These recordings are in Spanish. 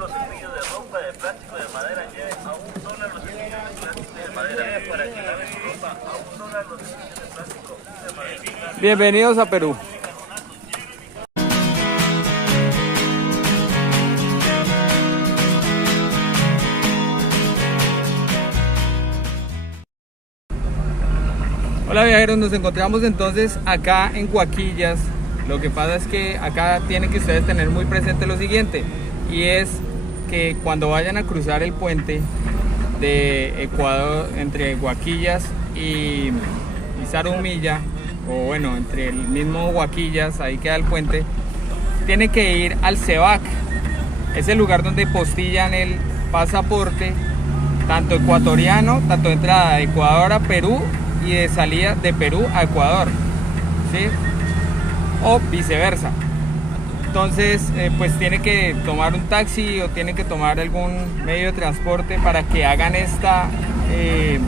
los cepillos de ropa de plástico de madera. Lleve a $1 los cepillos de plástico de madera. Para que lave su ropa, a $1 los cepillos de plástico de madera. Bienvenidos a Perú. Hola viajeros, nos encontramos entonces acá en Huaquillas. Lo que pasa es que acá tienen que ustedes tener muy presente lo siguiente, y es que cuando vayan a cruzar el puente de Ecuador entre Huaquillas y Zarumilla, o bueno, entre el mismo Huaquillas, ahí queda el puente, tienen que ir al CEVAC. Es el lugar donde postillan el pasaporte, tanto ecuatoriano, tanto de entrada de Ecuador a Perú y de salida de Perú a Ecuador, ¿sí? O viceversa. Entonces pues tiene que tomar un taxi o tiene que tomar algún medio de transporte para que hagan este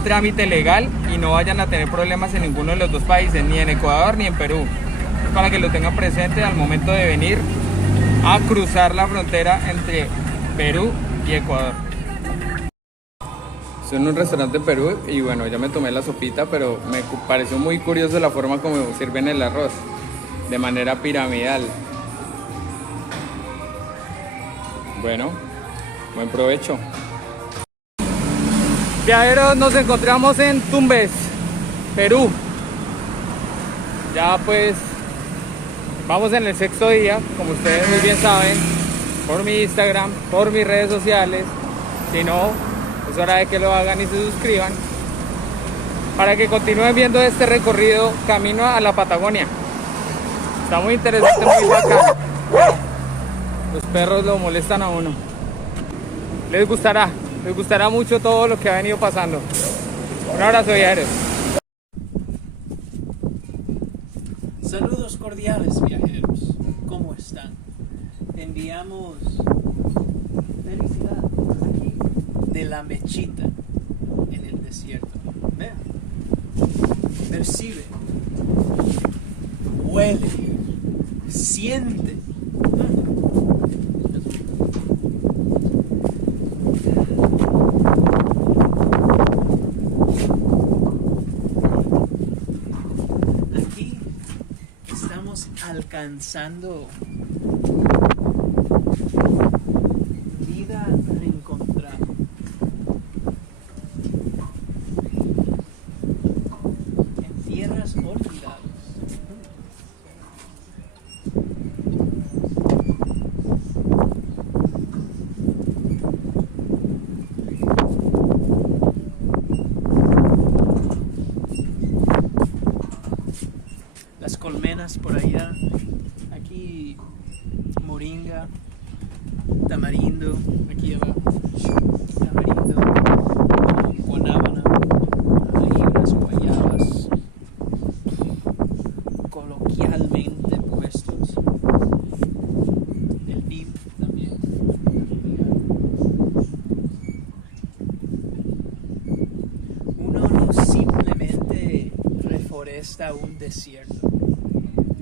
trámite legal y no vayan a tener problemas en ninguno de los dos países, ni en Ecuador ni en Perú, para que lo tengan presente al momento de venir a cruzar la frontera entre Perú y Ecuador. Estoy en un restaurante de Perú y bueno, ya me tomé la sopita, pero me pareció muy curioso la forma como sirven el arroz, de manera piramidal. Bueno, buen provecho. Viajeros, nos encontramos en Tumbes, Perú. Ya pues vamos en el 6º día, como ustedes muy bien saben, por mi Instagram, por mis redes sociales. Si no, es hora de que lo hagan y se suscriban para que continúen viendo este recorrido camino a la Patagonia. Está muy interesante, muy bacán. Los perros lo molestan a uno. Les gustará mucho todo lo que ha venido pasando. Un abrazo, viajeros. Saludos cordiales, viajeros. ¿Cómo están? Enviamos felicidad aquí de la mechita en el desierto. Vean, percibe, huele, siente. Aquí estamos alcanzando vida reencontrada. En tierras olvidadas. Las colmenas por allá. Aquí moringa, tamarindo, aquí abajo, tamarindo, guanábana, hay unas guayabas coloquialmente puestos, el pib también. Uno no simplemente reforesta un desierto,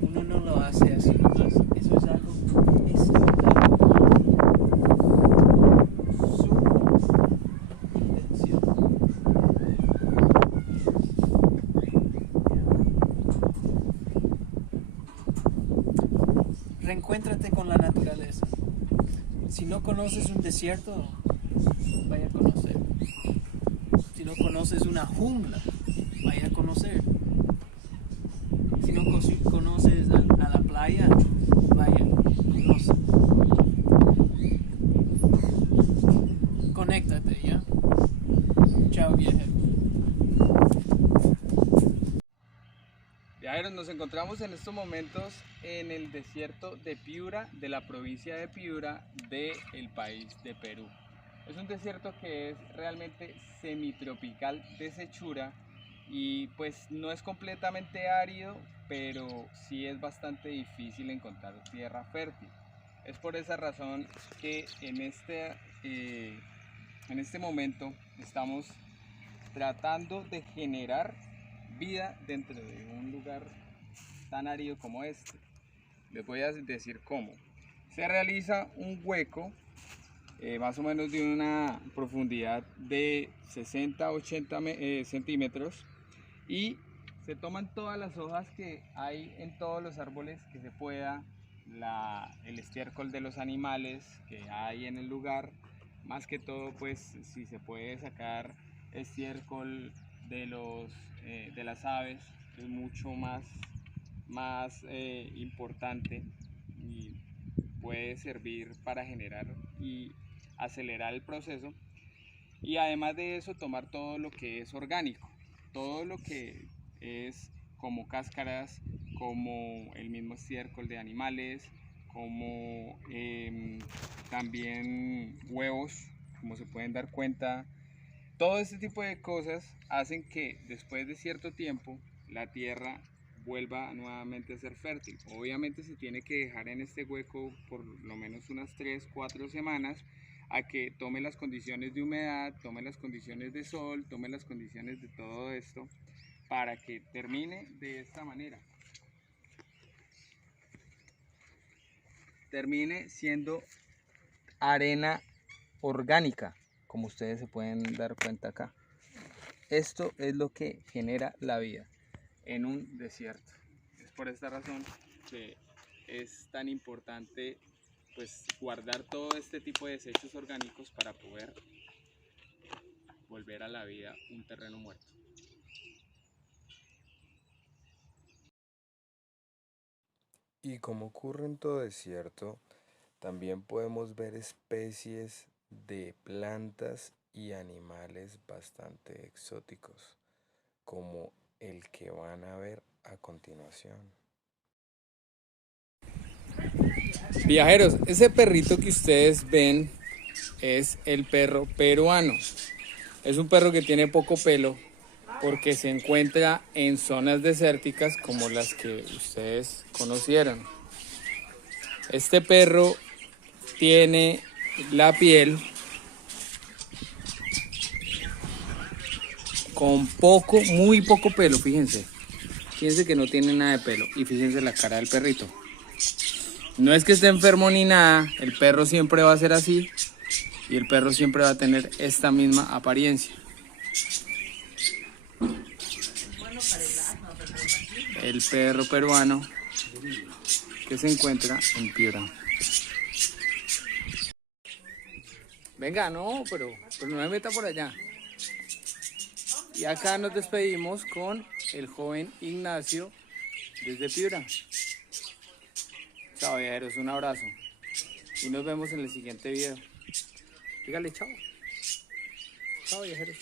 uno no lo hace así nomás, eso es algo estudiado. Reencuéntrate con la naturaleza. Si no conoces un desierto, vaya a conocer. Si no conoces una jungla, vaya a conocer. Si no conoces a la playa, vaya, conoce. Conéctate, ¿ya? Chao, viajero. Viajeros, nos encontramos en estos momentos en el desierto de Piura, de la provincia de Piura, del país de Perú. Es un desierto que es realmente semitropical de hechura y pues no es completamente árido, pero sí es bastante difícil encontrar tierra fértil. Es por esa razón que en este momento estamos tratando de generar vida dentro de un lugar tan árido como este. Les voy a decir cómo. Se realiza un hueco más o menos de una profundidad de 60-80 centímetros y se toman todas las hojas que hay en todos los árboles que se pueda, el estiércol de los animales que hay en el lugar, más que todo pues si se puede sacar estiércol de las aves, es mucho más importante y puede servir para generar y acelerar el proceso. Y además de eso, tomar todo lo que es orgánico, todo lo que es como cáscaras, como el mismo estiércol de animales, como también huevos, como se pueden dar cuenta. Todo este tipo de cosas hacen que después de cierto tiempo la tierra vuelva nuevamente a ser fértil. Obviamente se tiene que dejar en este hueco por lo menos unas 3-4 semanas a que tome las condiciones de humedad, tome las condiciones de sol, tome las condiciones de todo esto para que termine de esta manera. Termine siendo arena orgánica, como ustedes se pueden dar cuenta acá. Esto es lo que genera la vida en un desierto. Es por esta razón que es tan importante pues guardar todo este tipo de desechos orgánicos para poder volver a la vida un terreno muerto. Y como ocurre en todo desierto, también podemos ver especies de plantas y animales bastante exóticos, como el que van a ver a continuación. Viajeros, ese perrito que ustedes ven es el perro peruano. Es un perro que tiene poco pelo porque se encuentra en zonas desérticas como las que ustedes conocieron. Este perro tiene la piel con muy poco pelo, fíjense. Fíjense que no tiene nada de pelo y fíjense la cara del perrito. No es que esté enfermo ni nada, el perro siempre va a ser así y el perro siempre va a tener esta misma apariencia. El perro peruano que se encuentra en Piura. Venga, no, pero no me meta por allá. Y acá nos despedimos con el joven Ignacio desde Piura. Chao viajeros, un abrazo. Y nos vemos en el siguiente video. Dígale chao. Chao viajeros.